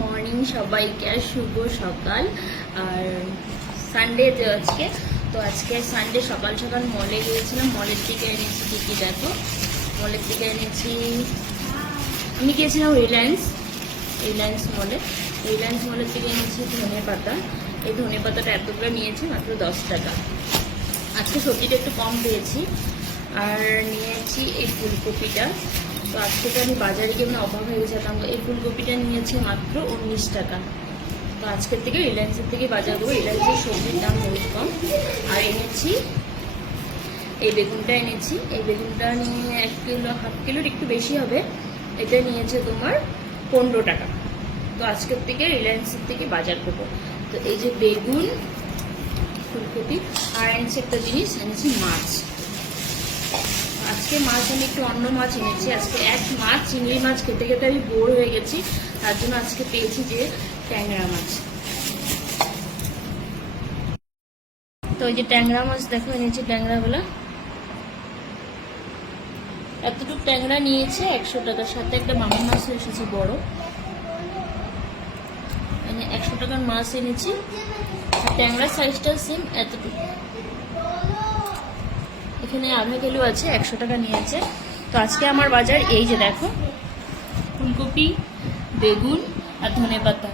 Morning সবাইকে, আর শুভ সকাল। আর Sunday আজকে, তো আজকে সানডে সকাল সকাল মলে গিয়েছিলাম। মলের থেকে এনেছি কি দেখো, মলের থেকে এনেছি, আমি গিয়েছিলাম রিলায়েন্স মলের থেকে এনেছি ধনে পাতা। এই ধনে পাতাটা এতগুলো নিয়েছি মাত্র 10 টাকা। আজকে সবজিটা একটু কম পেয়েছি। আর নিয়েছি এই ফুলকপিটা, তো আজকে তো আমি বাজারে গিয়ে অবাক হয়ে গেছিলাম। এই ফুলকপিটা নিয়েছি মাত্র 19 টাকা। তো আজকের থেকে রিলায়েন্সের থেকে বাজার করবো, রিলায়েন্সের সবজির দাম বহুত কম। আর এনেছি এই বেগুনটা এনেছি, এই বেগুনটা নিয়ে 1 কিলো, হাফ কিলোর একটু বেশি হবে। এটা নিয়েছে তোমার 15 টাকা। তো আজকের থেকে রিলায়েন্সের থেকে বাজার করবো। তো এই যে বেগুন, ফুলকপি, আর এনেছি একটা জিনিস, এনেছি মাছ। আজকে মাছ আমি একটু অন্য মাছ এনেছি। আজকে এক মাছ, চিংড়ি মাছ খেতে খেতে আমি বোর হয়ে গেছি, তার জন্য আজকে পেয়েছি যে ট্যাংরা মাছ। তো ওই যে ট্যাংরা মাছ দেখো এনেছি, ট্যাংরাগুলো এতটুকু ট্যাংরা নিয়েছে 100 টাকার, সাথে একটা মামা মাছ এসেছে বড়, মানে 100 টাকার মাছ এনেছি। ট্যাংরা সাইজটা সেম এতটুকু, এখানে আধা কিলো আছে, 100 টাকা নিয়েছে। তো আজকে আমার বাজার এই যে দেখো, ফুলকপি, বেগুন আর ধনে পাতা।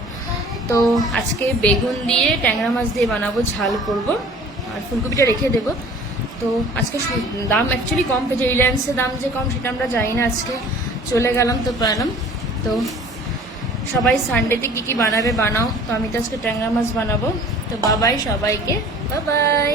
তো আজকে বেগুন দিয়ে ট্যাংরা মাছ দিয়ে বানাবো, ঝাল করব, আর ফুলকপিটা রেখে দেবো। তো আজকে দাম অ্যাকচুয়ালি কম পেয়েছে, রিলায়েন্সের দাম যে কম সেটা আমরা জানি না, আজকে চলে গেলাম তো পেলাম। তো সবাই সানডেতে কি বানাবে বানাও, তো আমি তো আজকে ট্যাংরা মাছ বানাবো। তো বাবাই সবাইকে, বাবাই।